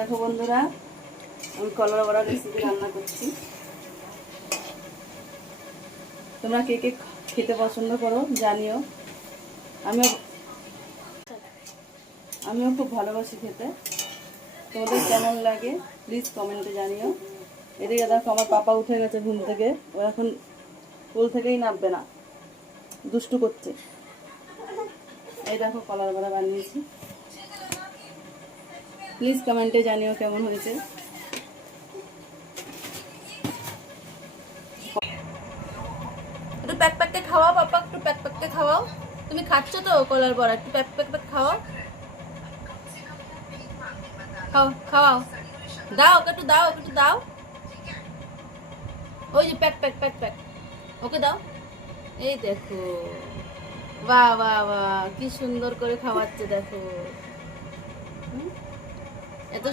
দেখো বন্ধুরা, আমি কলার বড়া রেসিপি রান্না করছি। তোমরা কে কে খেতে পছন্দ করো জানিও। আমিও আমিও খুব ভালোবাসি খেতে। তোমাদের কেমন লাগে প্লিজ কমেন্টে জানিও। এদিকে দেখো আমার পাপা উঠে গেছে ঘুম থেকে, ও এখন কোল থেকেই নামবে না, দুষ্টু করছে। এই দেখো কলার বড়া বানিয়েছি, প্লিজ কমেন্টে জানিও কেমন হয়েছে। একটু প্যাক প্যাককে খাওয়াও পাপা, একটু প্যাক প্যাককে খাওয়াও। তুমি খাচ্ছ তো কলার বড়া, একটু প্যাক প্যাক প্যাক খাওয়াও। খাও, খাওয়াও, দাও ওকে একটু, দাও ওকে একটু দাও। ওই যে প্যাক প্যাক প্যাক প্যাক, ওকে দাও। এই দেখো, বাহ বাহ বাহ, কি সুন্দর করে খাওয়াচ্ছে দেখো। এত